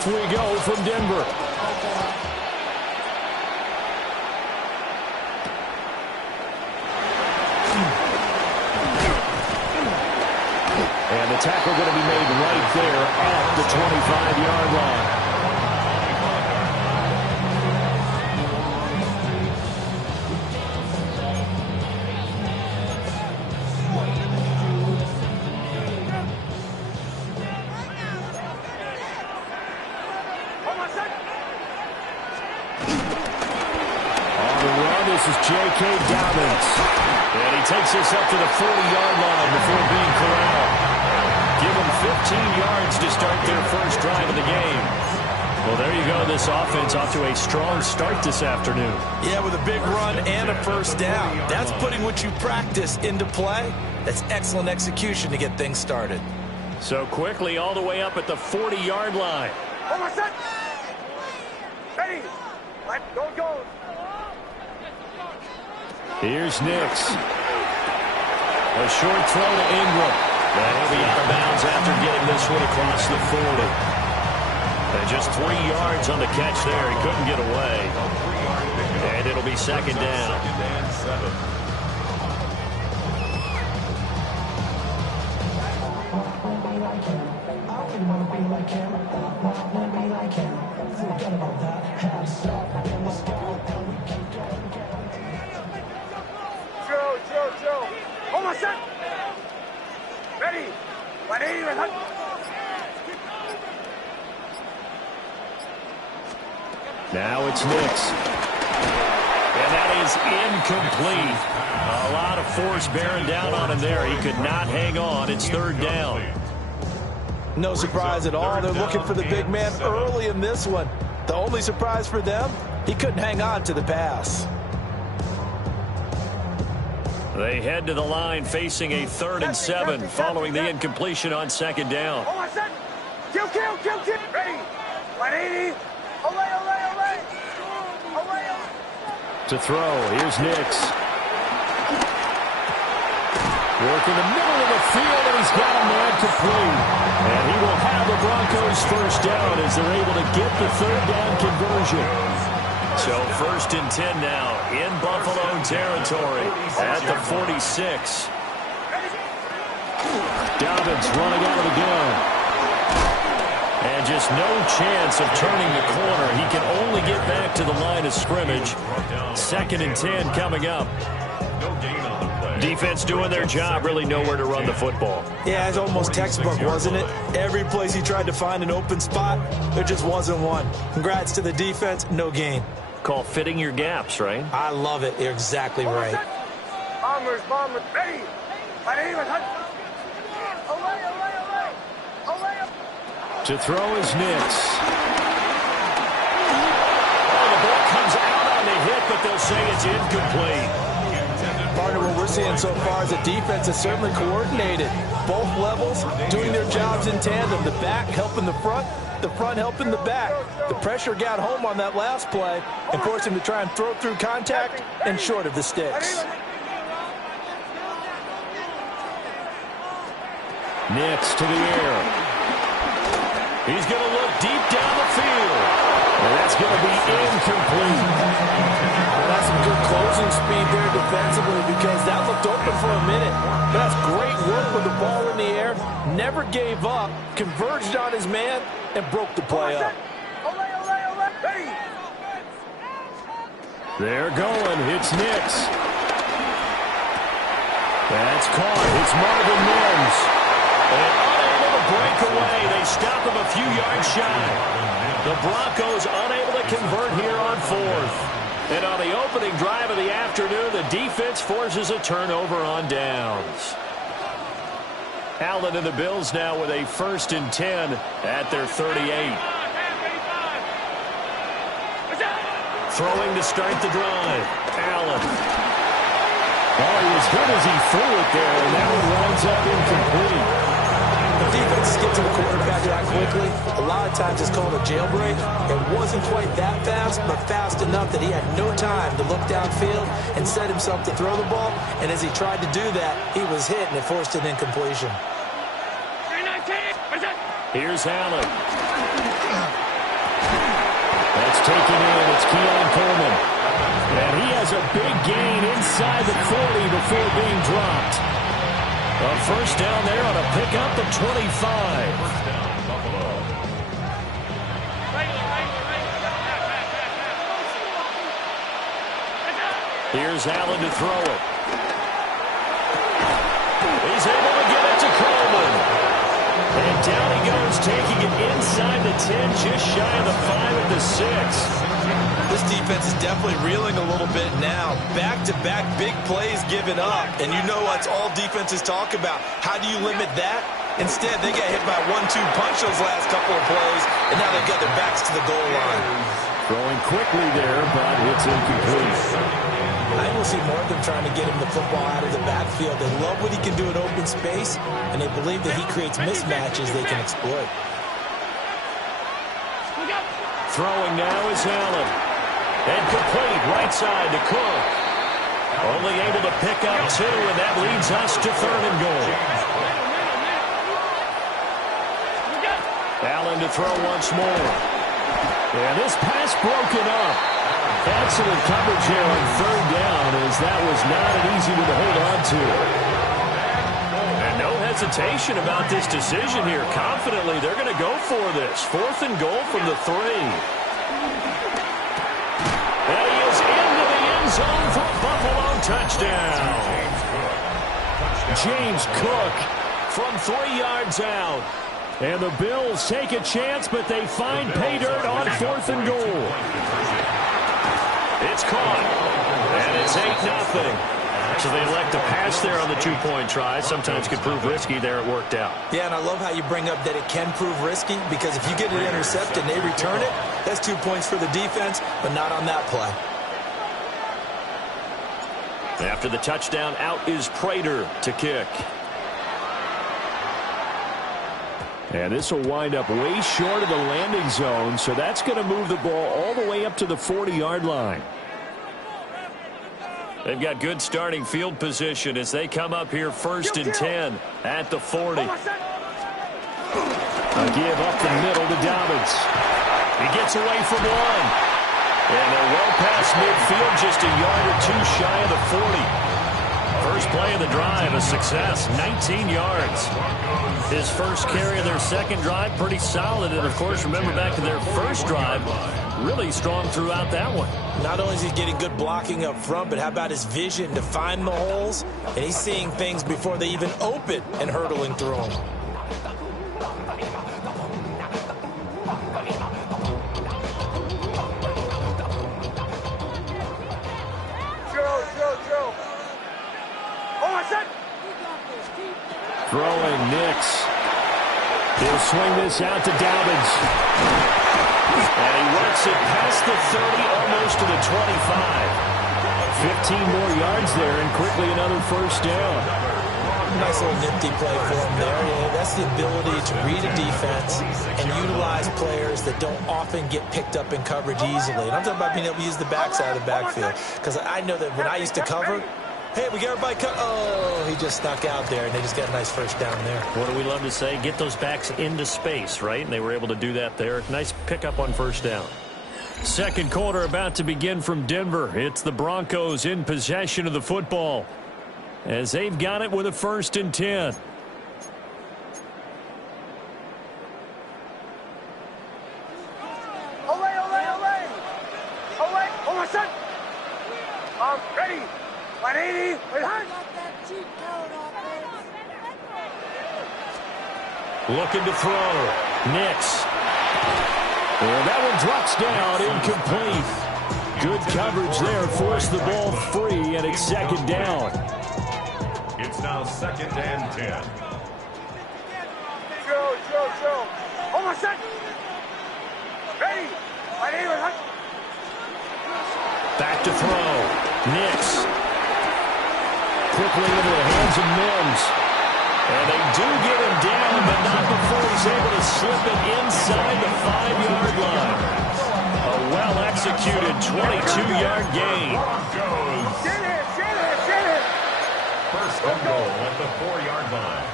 Off we go from Denver. And the tackle going to be made right there at the 25-yard line. This is J.K. Dobbins. And he takes this up to the 40-yard line before being corralled. Give them 15 yards to start their first drive of the game. Well, there you go. This offense off to a strong start this afternoon. Yeah, with a big run and a first down. That's putting what you practice into play. That's excellent execution to get things started. So quickly all the way up at the 40-yard line. Hold on, set. Ready. Go. Here's Nix. A short throw to Ingram. And he'll be out of bounds after getting this one across the 40. And just 3 yards on the catch there. He couldn't get away. And it'll be second down. Joe. Hold on, set. Ready. 180, right. Now it's Nix. And that is incomplete. A lot of force bearing down on him there. He could not hang on. It's third down. No surprise at all. They're looking for the big man early in this one. The only surprise for them, he couldn't hang on to the pass. They head to the line facing a 3rd and 7 following the incompletion on second down. Hold on, set. Kill. Ready. 180. Olay. To throw, here's Nix. Work in the middle of the field, and he's got a man complete. And he will have the Broncos first down as they're able to get the third down conversion. So 1st and 10 now in Buffalo territory at the 46. Dobbins running out of the gun. And just no chance of turning the corner. He can only get back to the line of scrimmage. 2nd and 10 coming up. Defense doing their job, really nowhere to run the football. Yeah, it's almost textbook, wasn't it? Every place he tried to find an open spot, there just wasn't one. Congrats to the defense, no gain. Call fitting your gaps, right? I love it. You're exactly right. Bombers, ready. 180, To throw is Nix. Oh, the ball comes out on the hit, but they'll say it's incomplete. Partner, what we're seeing so far is the defense is certainly coordinated. Both levels doing their jobs in tandem. The back helping the front helping the back. The pressure got home on that last play and forced him to try and throw through contact and short of the sticks. Nix to the air. He's going to look deep down the field. And that's going to be incomplete. Well, that's some good closing speed there defensively because that looked open for a minute. But that's great work with the ball in the air. Never gave up, converged on his man, and broke the play up. They're going. It's Nix. That's caught. It's Marvin Mims. And unable to break away. They stop him a few yards shy. The Broncos unable to convert here on 4th. And on the opening drive of the afternoon, the defense forces a turnover on downs. Allen and the Bills now with a 1st and 10 at their 38. Throwing to start the drive. Allen. Oh, as good as he threw it there, and that one winds up incomplete. The defense gets to the quarterback that quickly. A lot of times it's called a jailbreak. It wasn't quite that fast, but fast enough that he had no time to look downfield and set himself to throw the ball. And as he tried to do that, he was hit, and it forced an incompletion. Here's Allen. That's taken in. It's Keon Coleman. And he has a big gain inside the 40 before being dropped. A first down there on a pickup of 25. Here's Allen to throw it. He's able to get it to Coleman. And down he goes, taking it inside the 10, just shy of the 5 at the 6. This defense is definitely reeling a little bit now. Back-to-back big plays given up. And you know what all defenses talk about. How do you limit that? Instead, they got hit by a 1-2 punch those last couple of plays, and now they've got their backs to the goal line. Throwing quickly there, but it's incomplete. I will see more of them trying to get him the football out of the backfield. They love what he can do in open space, and they believe that he creates mismatches they can exploit. Throwing now is Allen. And complete right side to Cook. Only able to pick up 2, and that leads us to 3rd and goal. Allen to throw once more. And this pass broken up. Excellent coverage here on 3rd down, as that was not an easy one to hold on to. And no hesitation about this decision here. Confidently, they're going to go for this. 4th and goal from the 3. And he is into the end zone for a Buffalo touchdown. James Cook from 3 yards out. And the Bills take a chance, but they find pay dirt on 4th and goal. It's caught, and it's 8-0. So they elect to pass there on the 2-point try. Sometimes could prove risky. There it worked out. Yeah, and I love how you bring up that it can prove risky, because if you get it intercepted and they return it, that's 2 points for the defense, but not on that play. After the touchdown, out is Prater to kick. And this will wind up way short of the landing zone, so that's going to move the ball all the way up to the 40-yard line. They've got good starting field position as they come up here 1st and 10 at the 40. A give up the middle to Dobbins. He gets away from 1. And they're well past midfield, just a yard or 2 shy of the 40. First play of the drive, a success, 19 yards. His first carry of their second drive, pretty solid. And, of course, remember back to their first drive, really strong throughout that one. Not only is he getting good blocking up front, but how about his vision to find the holes? And he's seeing things before they even open and hurdling through them. Throwing Nix. He'll swing this out to Dobbins. And he works it past the 30, almost to the 25. 15 more yards there, and quickly another first down. Nice little nifty play for him there. Yeah, that's the ability to read a defense and utilize players that don't often get picked up in coverage easily. And I'm talking about being able to use the backside of the backfield. Because I know that when I used to cover, hey, we got everybody cut. Oh, he just snuck out there, and they just got a nice first down there. What do we love to say? Get those backs into space, right? And they were able to do that there. Nice pickup on first down. Second quarter about to begin from Denver. It's the Broncos in possession of the football, as they've got it with a 1st and 10. Ready. 180. Looking to throw. Nix. And that one drops down, incomplete. Good coverage there, forced the ball free, and it's 2nd down. It's now 2nd and 10. Joe. Almost set. Ready. 180. Back to throw. Nix. Quickly into the hands of Mims. And they do get him down, but not before he's able to slip it inside the 5-yard line. A well-executed 22-yard gain. Get it. 1st and goal at the 4-yard line.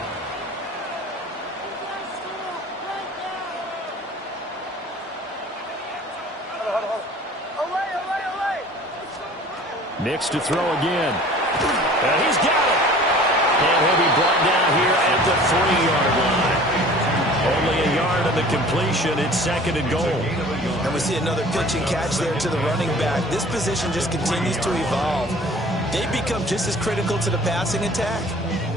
Nix to throw again. And he's got it. And he'll be brought down here at the 3-yard line. Only a yard on the completion. It's 2nd and goal. And we see another pitch and catch there to the running back. This position just continues to evolve. They've become just as critical to the passing attack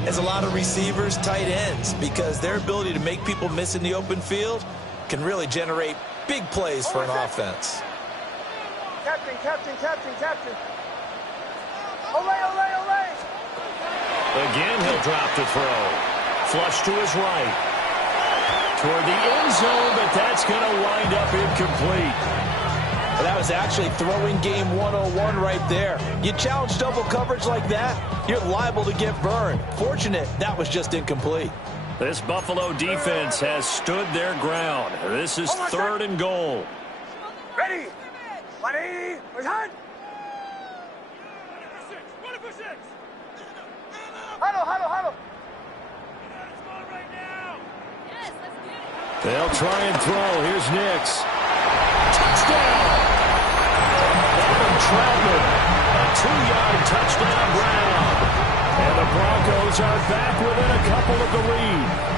as a lot of receivers, tight ends, because their ability to make people miss in the open field can really generate big plays for an offense. Captain, captain, captain, captain. Olay, olay, olay. Again, he'll drop to throw. Flush to his right. Toward the end zone, but that's going to wind up incomplete. Well, that was actually throwing game 101 right there. You challenge double coverage like that, you're liable to get burned. Fortunate, that was just incomplete. This Buffalo defense has stood their ground. This is 3rd and goal. Ready. 180. We're done. Huddle, huddle, huddle. They'll try and throw. Here's Nix. Touchdown! Adam Troutman, a 2-yard touchdown Brown. And the Broncos are back within a couple of the lead.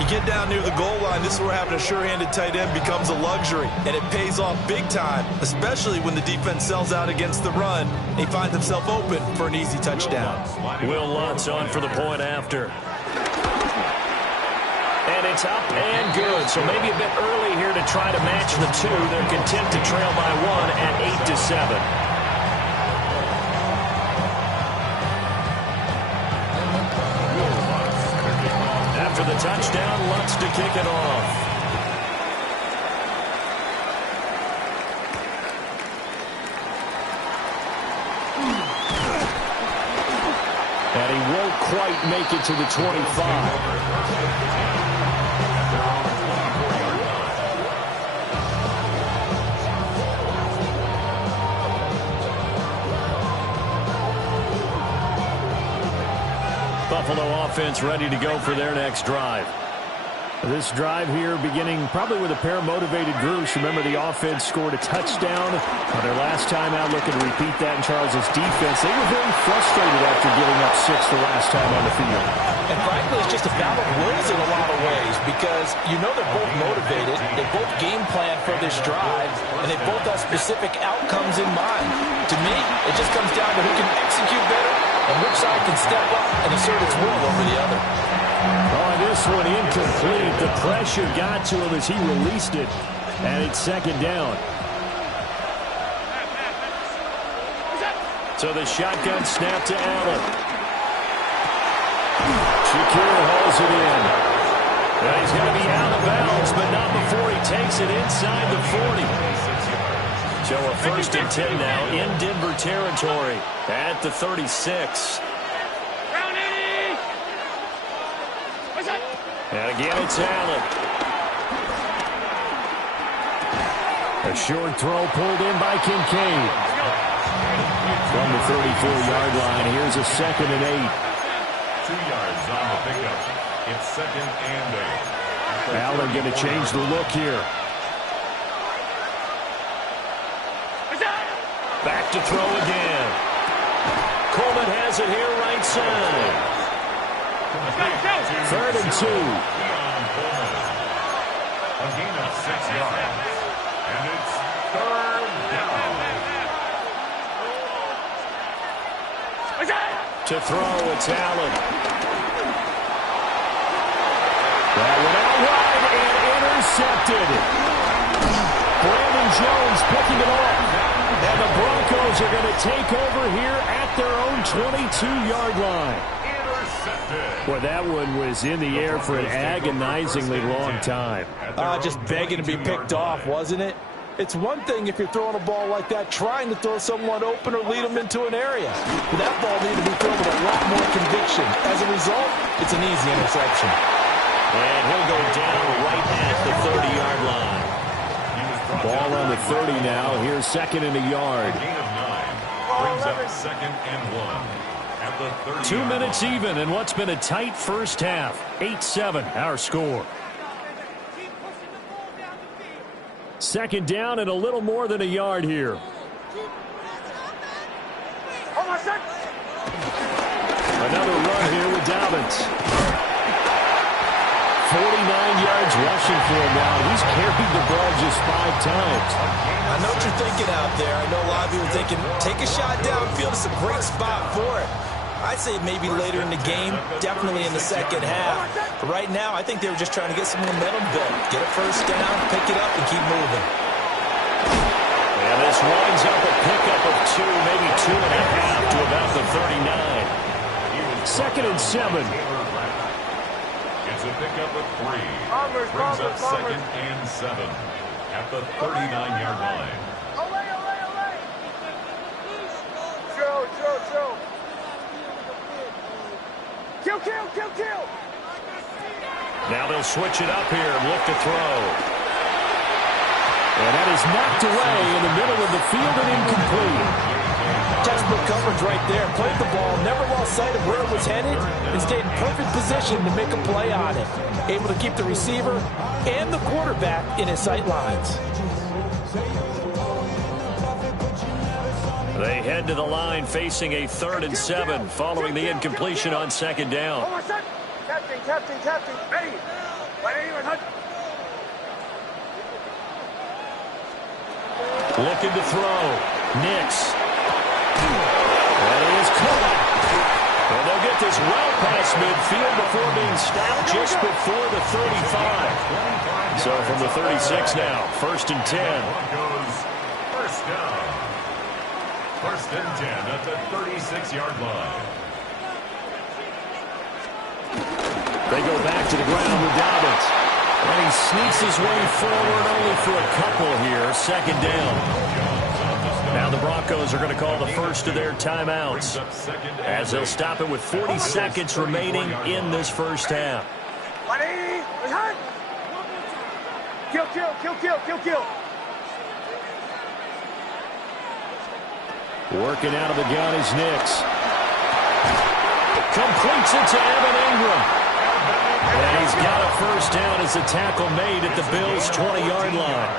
You get down near the goal line, this is where having a sure-handed tight end becomes a luxury, and it pays off big time, especially when the defense sells out against the run. He finds himself open for an easy touchdown. Will Lutz on for the point after. And it's up and good, so maybe a bit early here to try to match the two. They're content to trail by 1 at 8-7. After the touchdown, Lutz to kick it off. And he won't quite make it to the 25. Buffalo offense ready to go for their next drive. This drive here beginning probably with a pair of motivated groups. Remember, the offense scored a touchdown on their last time out, looking to repeat that in Charles' defense. They were very frustrated after giving up 6 the last time on the field. And frankly, it's just a battle of wills in a lot of ways, because you know they're both motivated, they both game plan for this drive, and they both have specific outcomes in mind. To me, it just comes down to who can execute better and which side can step up and assert its will over the other. Oh, this one incomplete. The pressure got to him as he released it, and it's 2nd down. So the shotgun snap to Allen. Shakir hauls it in. Well, he's going to be out of bounds, but not before he takes it inside the 40. So a 1st and 10 now in Denver territory at the 36. And again, it's Allen. A short throw pulled in by Kincaid. From the 34-yard line, here's a 2nd and 8. 2 yards on the pickup. It's 2nd and 8. Allen going to change the look here. Back to throw again. Coleman has it here right side. 3rd and 2. A gain of 6 yards. And it's 3rd down. To throw, it's Allen. That one out wide and intercepted. Brandon Jones picking it off. And the Broncos are going to take over here at their own 22-yard line. Well, that one was in the air for an agonizingly long time. Just begging to be picked off, wasn't it? It's one thing if you're throwing a ball like that, trying to throw someone open or lead them into an area. But that ball needed to be thrown with a lot more conviction. As a result, it's an easy interception. And he'll go down right at the 30-yard line. Ball on the 30 now. Here's 2nd and a yard. Gain of 9 brings up 2nd and 1 at the 30. 2 minutes even in what's been a tight first half. 8-7, our score. 2nd down and a little more than a yard here. Another run here with Dobbins. 49 yards rushing for him now. He's carried the ball just 5 times. I know what you're thinking out there. I know a lot of you are thinking, take a shot downfield. It's a great spot for it. I'd say maybe later in the game, definitely in the second half. But right now, I think they were just trying to get some momentum built. Get a first down, pick it up, and keep moving. And this winds up a pickup of 2, maybe 2.5 to about the 39. 2nd and 7. It's a pickup of 3. Brings up 2nd and 7 at the 39-yard line. Joe. Kill. Now they'll switch it up here and look to throw. And that is knocked away in the middle of the field and incomplete. Textbook coverage right there. Played the ball, never lost sight of where it was headed, and stayed in perfect position to make a play on it. Able to keep the receiver and the quarterback in his sight lines. They head to the line facing a 3rd and 7 following the incompletion on 2nd down. Captain. Ready. Looking to throw. Nix. And it is caught. And they'll get this well past midfield before being stopped just before the 35. So from the 36 now, 1st and 10. First down. 1st and 10 at the 36-yard line. They go back to the ground with Dobbins. And he sneaks his way forward only for a couple here. 2nd down. Now the Broncos are going to call the first of their timeouts as they'll stop it with 40 seconds remaining in this first half. 180. Kill. Working out of the gun is Nix. Completes it to Evan Ingram. And he's got a first down as the tackle made at the Bills' 20-yard line.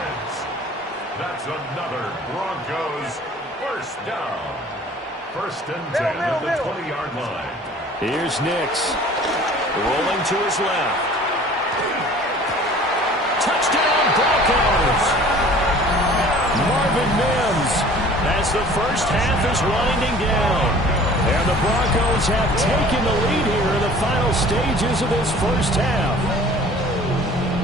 That's another Broncos first down. 1st and 10 at the 20-yard line. Here's Nix. Rolling to his left. Touchdown, Broncos! Marvin Mims as the first half is winding down. And the Broncos have taken the lead here in the final stages of this first half.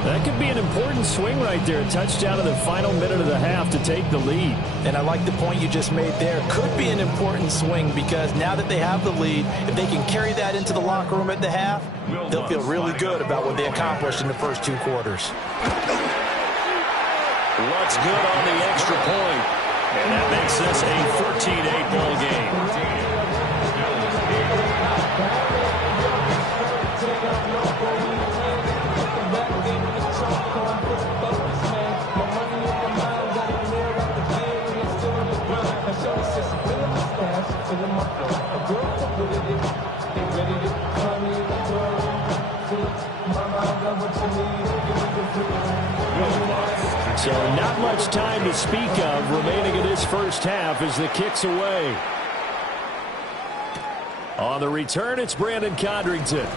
That could be an important swing right there. A touchdown in the final minute of the half to take the lead. And I like the point you just made there. Could be an important swing because now that they have the lead, if they can carry that into the locker room at the half, they'll feel really good about what they accomplished in the first 2 quarters. What's good on the extra point? And that makes this a 14-8 ball game. So not much time to speak of remaining in this first half as the kick's away. On the return, it's Brandon Codrington.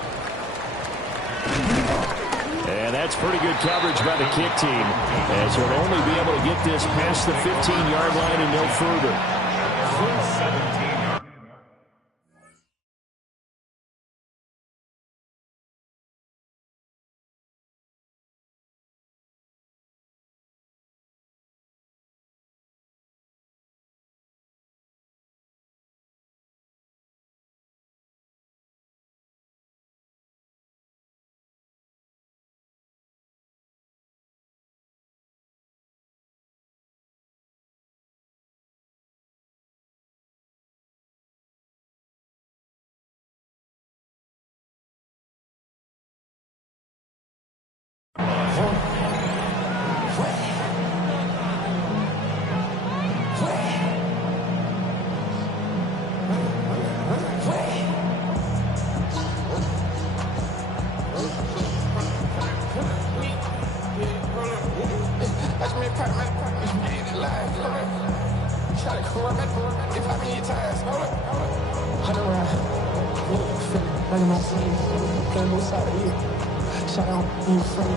And that's pretty good coverage by the kick team, as he'll only be able to get this past the 15-yard line and no further. try to come back if I need times. Hunt around. Like my team. Can't go side of you. Shout out, you friend.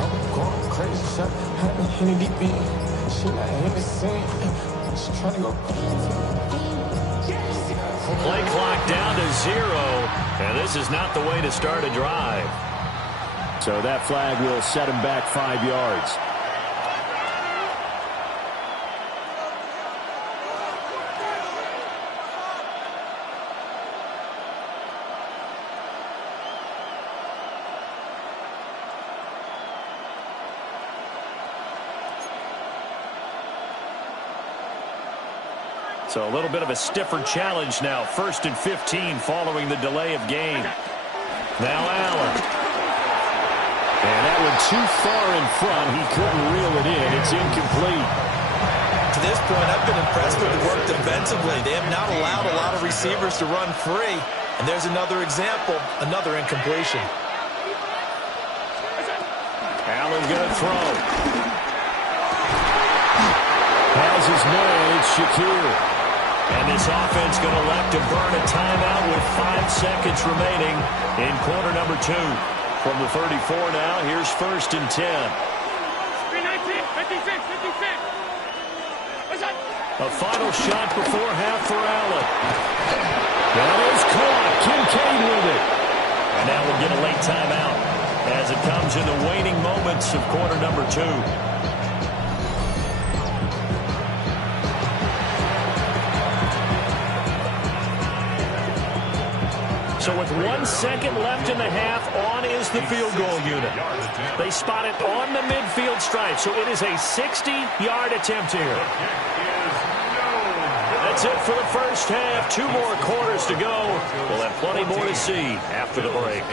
I'm going crazy. Shot. Had me in the deep end. She not in the same. She trying to go. Play clock down to 0, and this is not the way to start a drive. So that flag will set him back 5 yards. So a little bit of a stiffer challenge now. 1st and 15 following the delay of game. Now Allen. And that one too far in front. He couldn't reel it in. It's incomplete. To this point, I've been impressed with the work defensively. They have not allowed a lot of receivers to run free. And there's another example, another incompletion. Allen going to throw. Has his man. It's Shakir. And this offense going to elect to burn a timeout with 5 seconds remaining in quarter number 2. From the 34 now, here's 1st and 10. 56. A final shot before half for Allen. That is caught. Kincaid with it. And now we'll get a late timeout as it comes in the waning moments of quarter number 2. So with 1 second left in the half, on is the field goal unit. They spot it on the midfield stripe, so it is a 60-yard attempt here. That's it for the first half. 2 more quarters to go. We'll have plenty more to see after the break.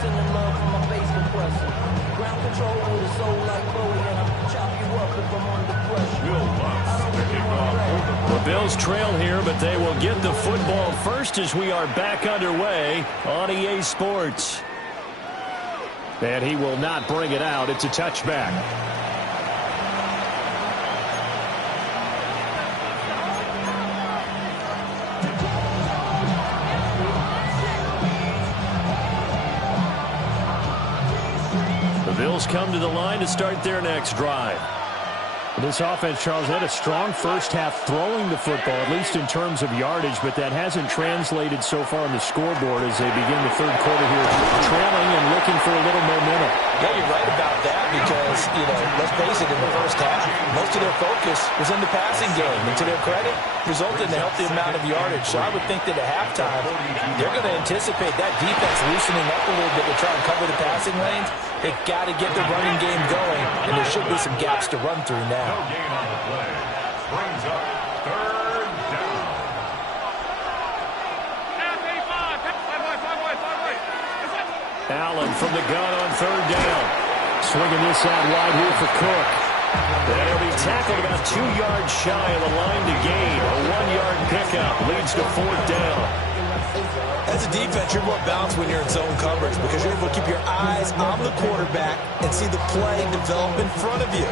Sending love from my bass compressor. Ground control with a soul like Chloe, and I'll chop you up if I'm under pressure. The Bills trail here, but they will get the football first as we are back underway on EA Sports. And he will not bring it out. It's a touchback. Bills come to the line to start their next drive. This offense, Charles, had a strong first half throwing the football, at least in terms of yardage, but that hasn't translated so far on the scoreboard as they begin the third quarter here, trailing and looking for a little momentum. Yeah, you're right about that because, let's face it, in the first half, most of their focus was in the passing game. And to their credit, resulted in a healthy amount of yardage. So I would think that at halftime, they're going to anticipate that defense loosening up a little bit to try and cover the passing lanes. They've got to get the running game going, and there should be some gaps to run through now. No gain on the play. Brings up 3rd down. Allen from the gun on 3rd down. Swinging this out wide here for Cook. And he'll be tackled about 2 yards shy of the line to gain. A 1-yard pickup leads to 4th down. As a defense, you're more balanced when you're in zone coverage because you're able to keep your eyes on the quarterback and see the play develop in front of you.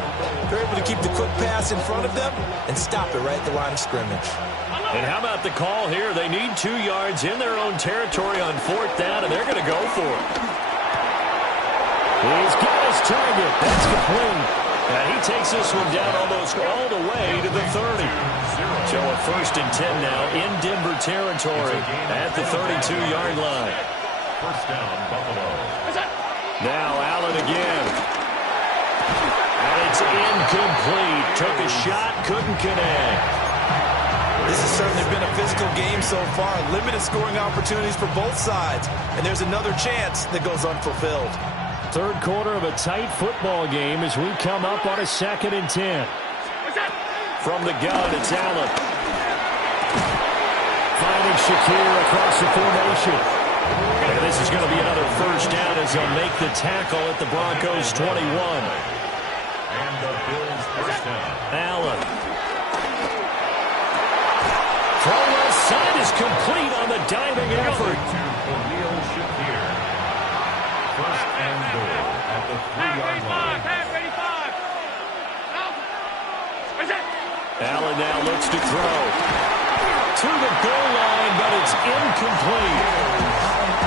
You're able to keep the quick pass in front of them and stop it right at the line of scrimmage. And how about the call here? They need 2 yards in their own territory on 4th down, and they're going to go for it. He's got his target. That's complete. And he takes this one down almost all the way to the 30. So a 1st and 10 now in Denver territory at the 32-yard line. 1st down, Buffalo. Now Allen again. And it's incomplete. Took a shot, couldn't connect. This has certainly been a physical game so far. Limited scoring opportunities for both sides. And there's another chance that goes unfulfilled. Third quarter of a tight football game as we come up on a 2nd and 10. From the gun, it's Allen. Finding Shakir across the formation. And this is going to be another 1st down as they'll make the tackle at the Broncos 21. And the Bills 1st down. Allen. From the complete on the diving effort. First and goal at the 3-yard line. Allen now looks to throw. To the goal line, but it's incomplete.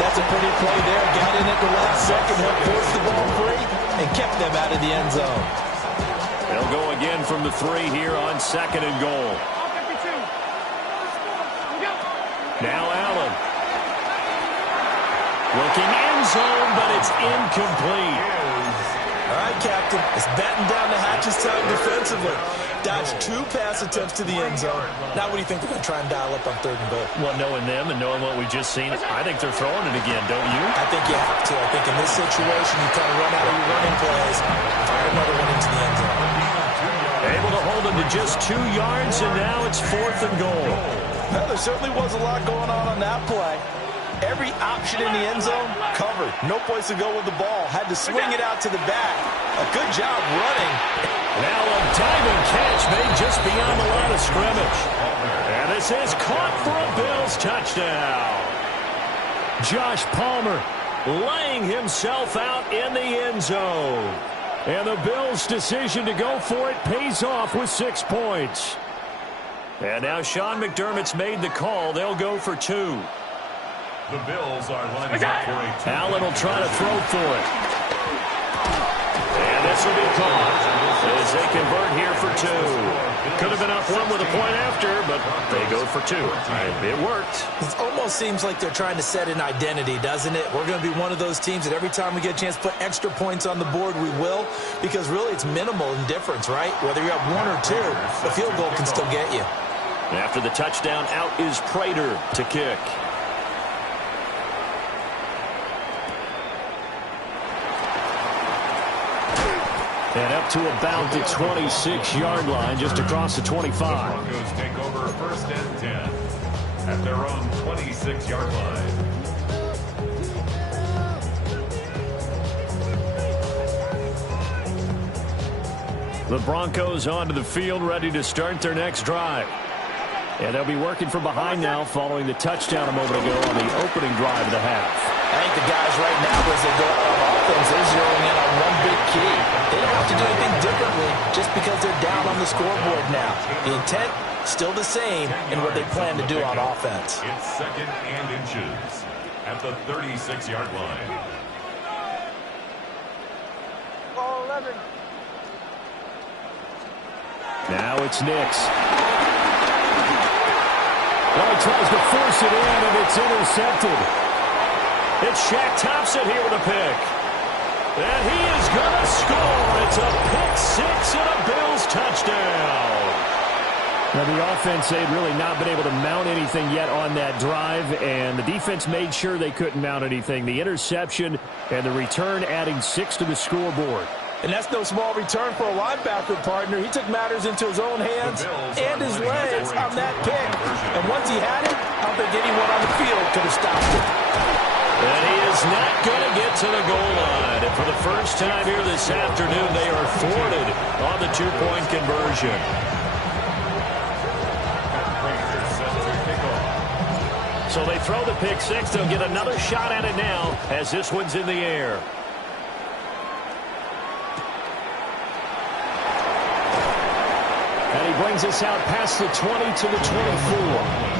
That's a pretty play there. Got in at the last second, helped force the ball free, and kept them out of the end zone. They'll go again from the 3 here on 2nd and goal. Now Allen. Looking end zone, but it's incomplete. All right, Captain. It's batten down the hatches time defensively. Dodged 2 pass attempts to the end zone. Now what do you think they're going to try and dial up on 3rd and goal? Well, knowing them and knowing what we just seen, I think they're throwing it again, don't you? I think you have to. I think in this situation, you kind of run out of your running plays, fire another one into the end zone. Able to hold him to just 2 yards, and now it's 4th and goal. Well, there certainly was a lot going on that play. Every option in the end zone covered. No place to go with the ball. Had to swing it out to the back. A good job running. Now a diving catch made just beyond the line of scrimmage. And this is caught for a Bills touchdown. Josh Palmer laying himself out in the end zone. And the Bills' decision to go for it pays off with 6 points. And now Sean McDermott's made the call. They'll go for 2. The Bills are lining up for a 2. Allen will try to throw for it. And this will be caught as they convert here for 2. Could have been up 1 with a point after, but they go for 2. It worked. It almost seems like they're trying to set an identity, doesn't it? We're going to be one of those teams that every time we get a chance to put extra points on the board, we will. Because really it's minimal in difference, right? Whether you're up 1 or 2, the field goal can still get you. After the touchdown, out is Prater to kick. And up to about the 26-yard line, just across the 25. The Broncos take over 1st and 10 at their own 26-yard line. The Broncos onto the field, ready to start their next drive. And they'll be working from behind now following the touchdown a moment ago on the opening drive of the half. I think the guys right now, as they go out on offense, they're zeroing in on one big key. They don't have to do anything differently just because they're down on the scoreboard now. The intent, still the same in what they plan to do on offense. It's 2nd and inches at the 36-yard line. Ball 11. Now it's Nix. Well, he tries to force it in, and it's intercepted. It's Shaq Thompson here with a pick. And he is going to score. It's a pick 6 and a Bills touchdown. Now, the offense, they'd really not been able to mount anything yet on that drive, and the defense made sure they couldn't mount anything. The interception and the return adding 6 to the scoreboard. And that's no small return for a linebacker partner. He took matters into his own hands and his legs on that pick. And once he had it, I don't think anyone on the field could have stopped it. And he is not going to get to the goal line. And for the first time here this afternoon, they are thwarted on the 2-point conversion. So they throw the pick 6. They'll get another shot at it now as this one's in the air. And he brings us out past the 20 to the 24.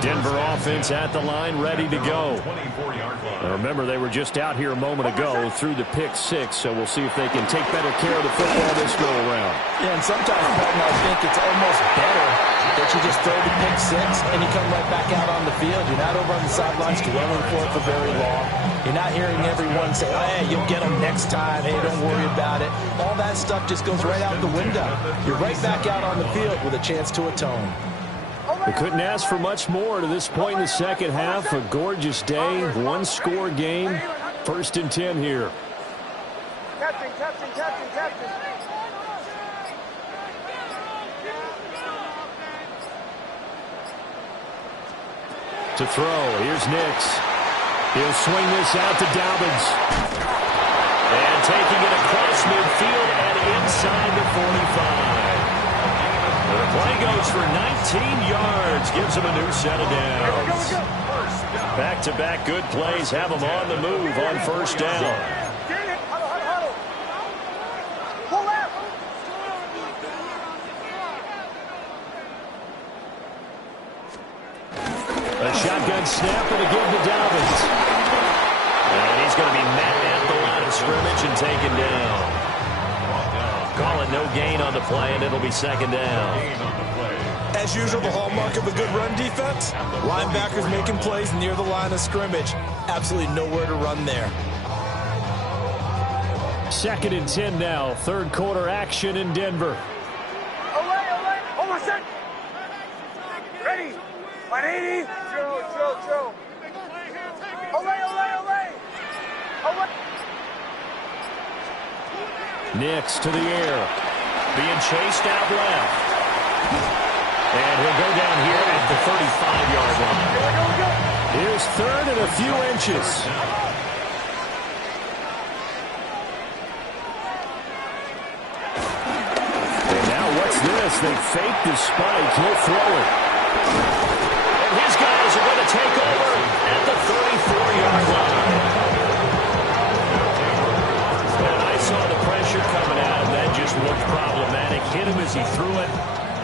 Denver offense at the line, ready to go. Now remember, they were just out here a moment ago through the pick 6, so we'll see if they can take better care of the football this go-around. Yeah, and sometimes, Patton, I think it's almost better that you just throw the pick 6 and you come right back out on the field. You're not over on the sidelines dwelling for it for very long. You're not hearing everyone say, oh, hey, you'll get them next time. Hey, don't worry about it. All that stuff just goes right out the window. You're right back out on the field with a chance to atone. We couldn't ask for much more to this point in the second half. A gorgeous day, 1-score game. 1st and 10 here. Captain. To throw, here's Nix. He'll swing this out to Dobbins. And taking it across midfield and inside the 45. The play goes goes for 19 yards. Gives him a new set of downs. Back-to-back good plays have him on the move on first down. A shotgun snap and a give to Dobbins. And he's going to be met at the line of scrimmage and taken down. Call it no gain on the play, and it'll be second down. As usual, the hallmark of a good run defense, linebackers making plays near the line of scrimmage. Absolutely nowhere to run there. 2nd and 10 now. Third quarter action in Denver. Olay. Hold on a sec. Ready. 180. Joe. Olay. Nix to the air. Being chased out left. And he'll go down here at the 35-yard line. Here's third and a few inches. And now what's this? They fake the spike. He'll throw it. And his guys are going to take over at the 34-yard line. And I saw the pressure coming out. That just looked problematic. Hit him as he threw it.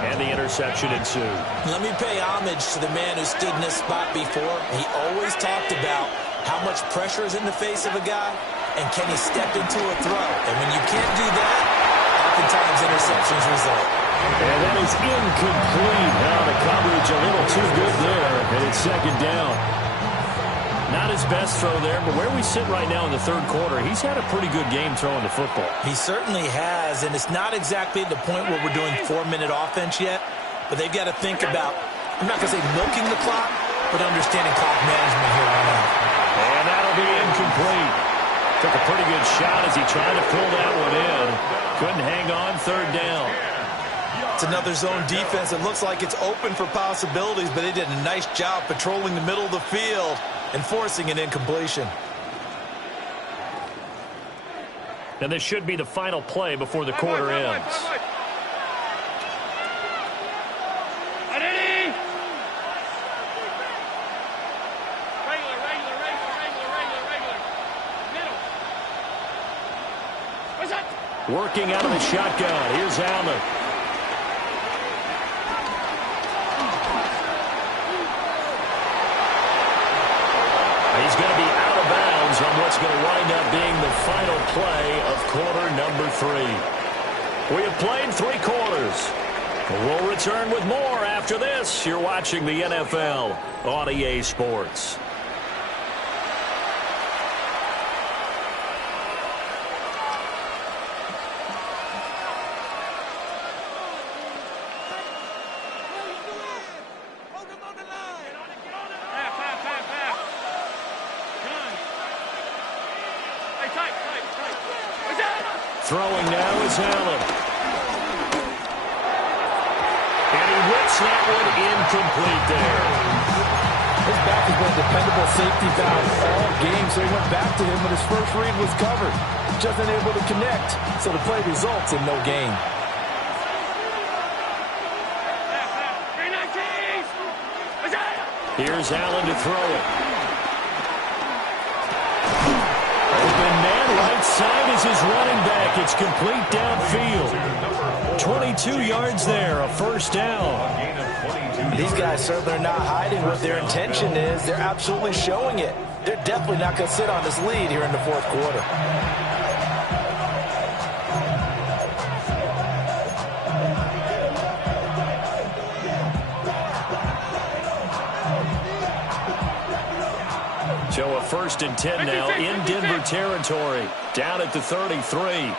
And the interception ensued. Let me pay homage to the man who stood in this spot before. He always talked about how much pressure is in the face of a guy and can he step into a throw. And when you can't do that, oftentimes interceptions result. And that is incomplete. Now the coverage a little too good there. And it's second down. Not his best throw there, but where we sit right now in the third quarter, he's had a pretty good game throwing the football. He certainly has, and it's not exactly at the point where we're doing 4-minute offense yet, but they've got to think about, I'm not going to say milking the clock, but understanding clock management here on out. And that'll be incomplete. Took a pretty good shot as he tried to pull that one in. Couldn't hang on, third down. It's another zone defense. It looks like it's open for possibilities, but they did a nice job patrolling the middle of the field and forcing an incompletion. And this should be the final play before the quarter ends. Working out of the shotgun. Here's Allen. He's going to be out of bounds on what's going to wind up being the final play of quarter number 3. We have played 3 quarters. We'll return with more after this. You're watching the NFL on EA Sports. Throwing now is Allen. And he whips that one incomplete there. His back has been a dependable safety valve all game, so he went back to him when his first read was covered. Just unable to connect, so the play results in no gain. Here's Allen to throw it. Open man, right side is his running back. It's complete downfield. 22 yards there, a first down. These guys certainly are not hiding what their intention is. They're absolutely showing it. They're definitely not going to sit on this lead here in the fourth quarter. So a 1st and 10 now in Denver territory. Down at the 33.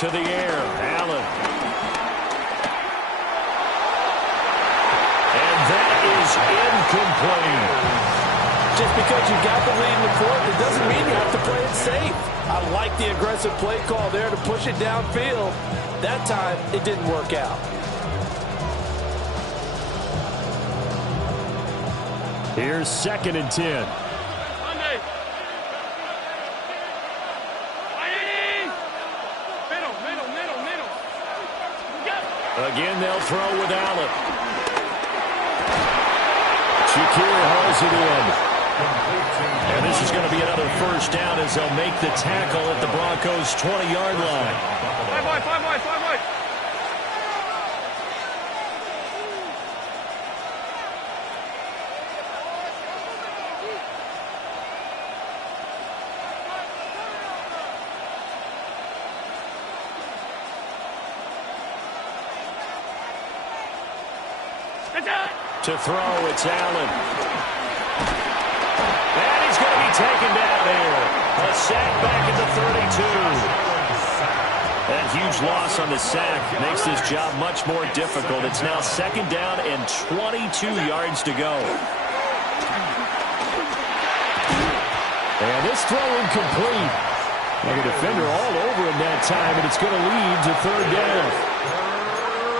To the air, Allen. And that is incomplete. Just because you got the lead in the fourth, it doesn't mean you have to play it safe. I like the aggressive play call there to push it downfield. That time, it didn't work out. Here's 2nd and 10. Again, they'll throw with Allen. Shakir hauls it in. And this is going to be another first down as they'll make the tackle at the Broncos' 20-yard line. Five wide. To throw, it's Allen. And he's going to be taken down here. A sack back at the 32. That huge loss on the sack makes this job much more difficult. It's now second down and 22 yards to go. And this throw incomplete. Like a defender all over him that time, and it's going to lead to third down.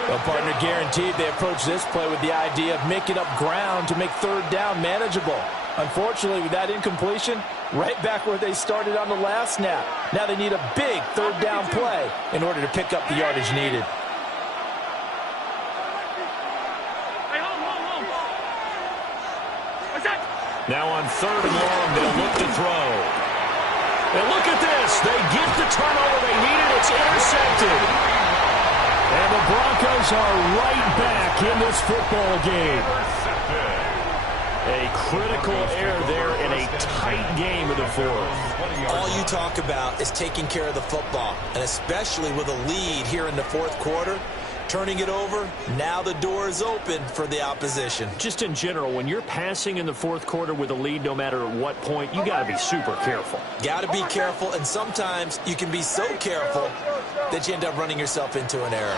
Well, partner, guaranteed they approach this play with the idea of making up ground to make third down manageable. Unfortunately, with that incompletion, right back where they started on the last snap. Now they need a big third down play in order to pick up the yardage needed. Now on third and long, they'll look to throw. And look at this. They get the turnover they needed. It's intercepted. And the Broncos are right back in this football game. A critical error there in a tight game in the fourth. All you talk about is taking care of the football, and especially with a lead here in the fourth quarter. Turning it over, now the door is open for the opposition. Just in general, when you're passing in the fourth quarter with a lead, no matter at what point, you got to be super careful. Got to be careful, and sometimes you can be so careful that you end up running yourself into an error.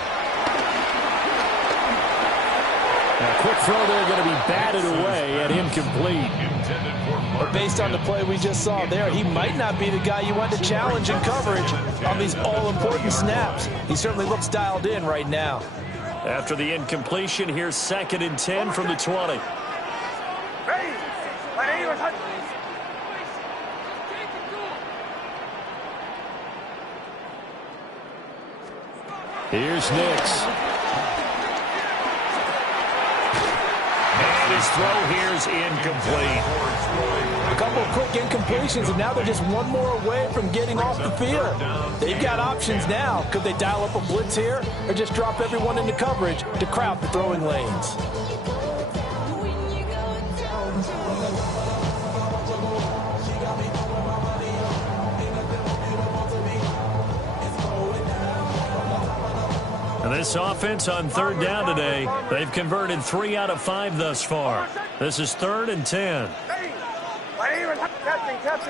A quick throw there going to be batted away and incomplete. But based on the play we just saw there, he might not be the guy you want to challenge in coverage on these all-important snaps. He certainly looks dialed in right now. After the incompletion, here's second and 10 from the 20. Here's Nix. And his throw here's incomplete. A couple of quick incompletions, and now they're just one more away from getting off the field. They've got options now. Could they dial up a blitz here or just drop everyone into coverage to crowd the throwing lanes? And this offense on third down today, they've converted 3 out of 5 thus far. This is third and 10. Captain.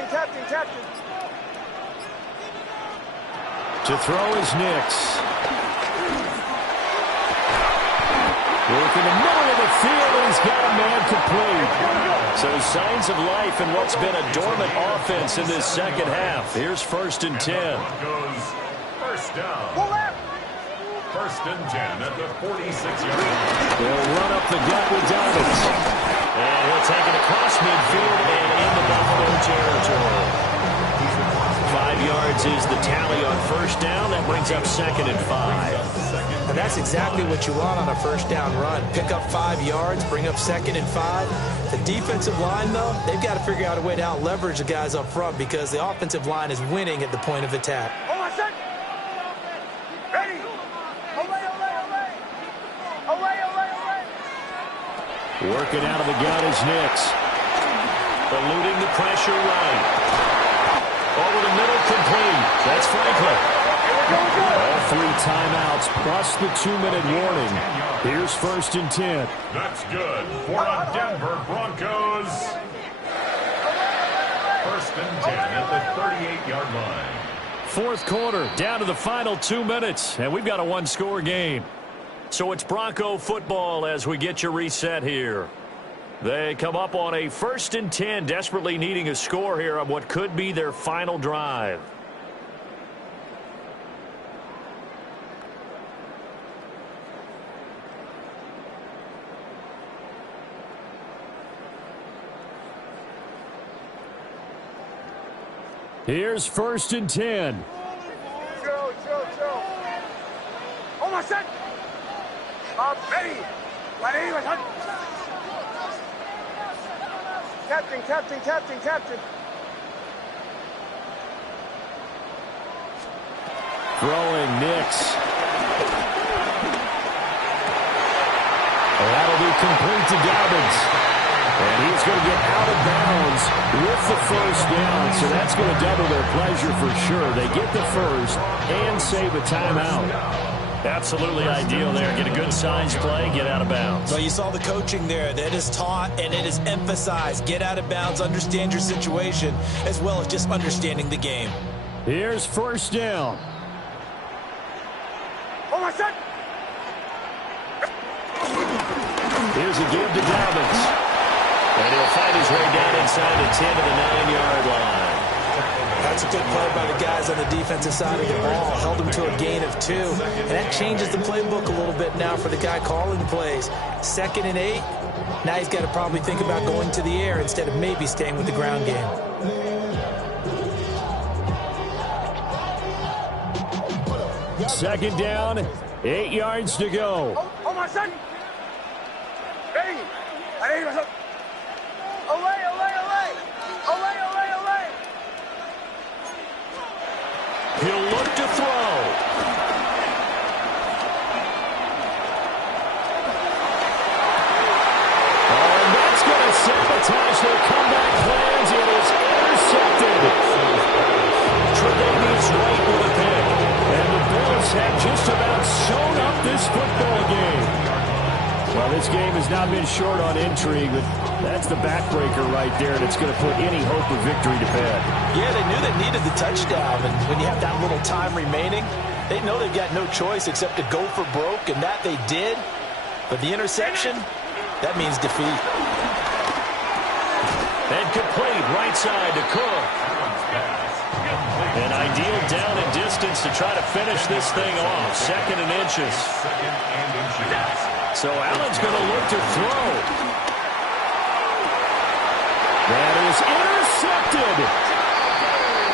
To throw is Nix. Work in the middle of the field, and he's got a man complete. So signs of life in what's been a dormant offense in this second half. Here's first and 10. First down. First and 10 at the 46-yard line. They'll run up the gut with Dobbins. And he'll take it across midfield and into Buffalo territory. 5 yards is the tally on first down. That brings up second and 5. And that's exactly what you want on a first down run. Pick up 5 yards, bring up second and 5. The defensive line, though, they've got to figure out a way to out-leverage the guys up front because the offensive line is winning at the point of attack. Working out of the gun is Nix. Eluding the pressure right. Over the middle, complete. That's Franklin. All 3 timeouts plus the 2-minute warning. Here's first and 10. That's good for the Denver Broncos. First and 10 at the 38-yard line. Fourth quarter, down to the final 2 minutes, and we've got a 1-score game. So it's Bronco football as we get your reset here. They come up on a first and 10, desperately needing a score here on what could be their final drive. Here's first and 10. Joe. Oh, my son. Ready. Captain. Throwing Nix. That'll be complete to Dobbins. And he's going to get out of bounds with the first down. So that's going to double their pleasure for sure. They get the first and save a timeout. Absolutely ideal there. Get a good size play, get out of bounds. So you saw the coaching there. That is taught and it is emphasized. Get out of bounds, understand your situation, as well as just understanding the game. Here's first down. Here's a give to Dobbins. And he'll fight his way down inside the 10 to the 9-yard line. That's a good play by the guys on the defensive side of the ball. Held him to a gain of 2. And that changes the playbook a little bit now for the guy calling the plays. 2nd and 8. Now he's got to probably think about going to the air instead of maybe staying with the ground game. Second down, 8 yards to go. Hold my son. Ready. Away. He'll look to throw. Oh, and that's going to sabotage their comeback plans. It is intercepted. Tre'Davious White with a pick. And the Bills have just about sewn up this football game. Well, this game has not been short on intrigue, but that's the backbreaker right there, and it's going to put any hope of victory to bed. Yeah, they knew they needed the touchdown, and when you have that little time remaining, they know they've got no choice except to go for broke, and that they did. But the interception, that means defeat. And complete right side to Cook. An ideal down and distance to try to finish this thing off. 2nd and inches. So Allen's going to look to throw. That is intercepted.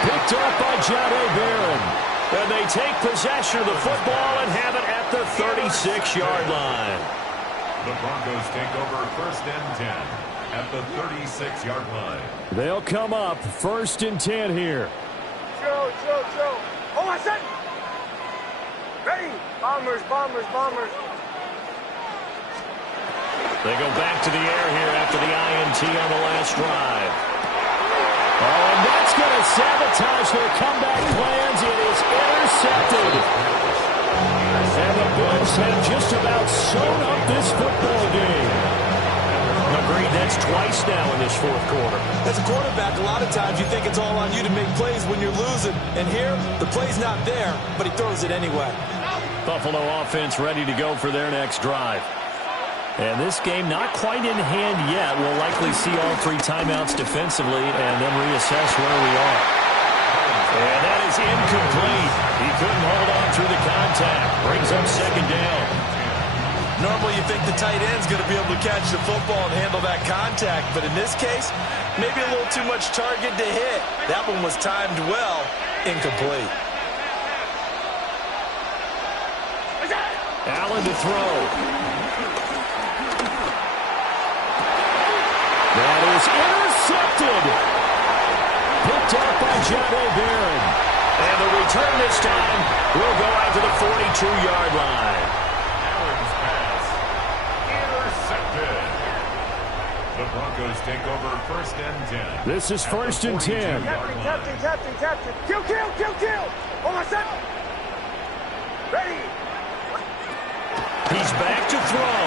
Picked up by Jahdae Barron. And they take possession of the football and have it at the 36-yard line. The Broncos take over 1st and 10 at the 36-yard line. They'll come up 1st and 10 here. Chill. Hold my son. Ready. Bombers. They go back to the air here after the INT on the last drive. Oh, and that's going to sabotage their comeback plans. It is intercepted. And the Bills have just about sewn up this football game. Agreed, that's twice now in this 4th quarter. As a quarterback, a lot of times you think it's all on you to make plays when you're losing. And here, the play's not there, but he throws it anyway. Buffalo offense ready to go for their next drive. And this game not quite in hand yet. We'll likely see all 3 timeouts defensively and then reassess where we are. And that is incomplete. He couldn't hold on through the contact. Brings up 2nd down. Normally you think the tight end's going to be able to catch the football and handle that contact. But in this case, maybe a little too much target to hit. That one was timed well. Incomplete. Allen to throw. That is intercepted. Picked up by Jahdae Barron. And the return this time will go out to the 42-yard line. Allen's pass intercepted. The Broncos take over 1st and 10. This is 1st and 10. Captain. Kill. Hold my son. Ready. He's back to throw.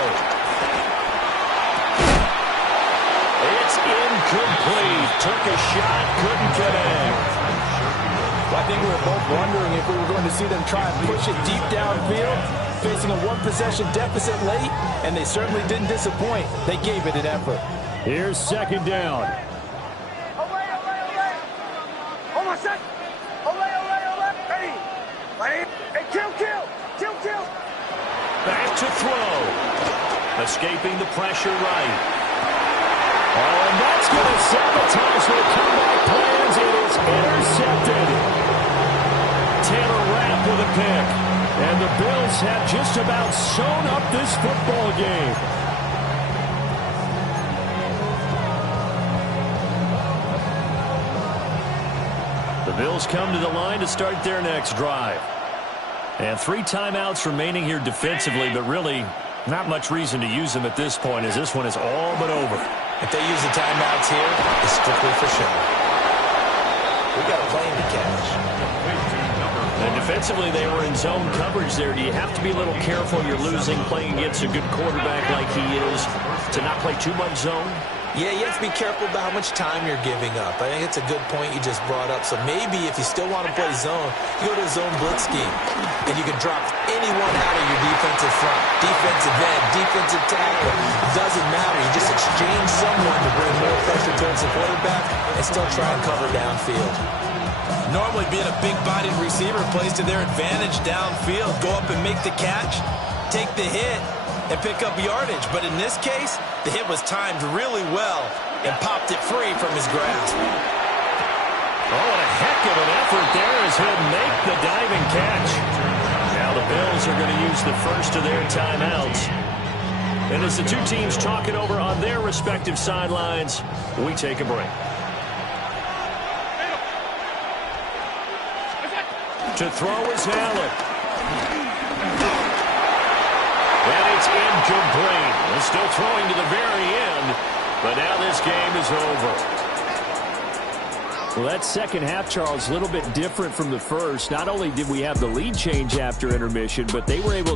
It's incomplete. Took a shot, couldn't connect. Well, I think we were both wondering if we were going to see them try and push it deep downfield, facing a 1-possession deficit late, and they certainly didn't disappoint. They gave it an effort. Here's 2nd down. Away. Hold my son. Away. Ready. And kill. Back to throw. Escaping the pressure right. Oh, and that's going to sabotage their comeback plans. It is intercepted. Taylor Rapp with a pick. And the Bills have just about sewn up this football game. The Bills come to the line to start their next drive. And 3 timeouts remaining here defensively, but really not much reason to use them at this point, as this one is all but over. If they use the timeouts here, it's strictly for show. We got a plane to catch. And defensively, they were in zone coverage there. Do you have to be a little careful? You're losing, playing against a good quarterback like he is, to not play too much zone? Yeah, you have to be careful about how much time you're giving up. I think it's a good point you just brought up. So maybe if you still want to play zone, you go to a zone blitz scheme, and you can drop anyone out of your defensive front, defensive end, defensive tackle. It doesn't matter. You just exchange someone to bring more pressure towards the quarterback and still try and cover downfield. Normally being a big-bodied receiver plays to their advantage downfield. Go up and make the catch, take the hit, and pick up yardage. But in this case, the hit was timed really well and popped it free from his grasp. Oh, what a heck of an effort there as he'll make the diving catch. Now the Bills are going to use the first of their timeouts. And as the two teams talk it over on their respective sidelines, we take a break. To throw is Allen. And it's incomplete. They're still throwing to the very end, but now this game is over. Well, that second half, Charles, a little bit different from the first. Not only did we have the lead change after intermission, but they were able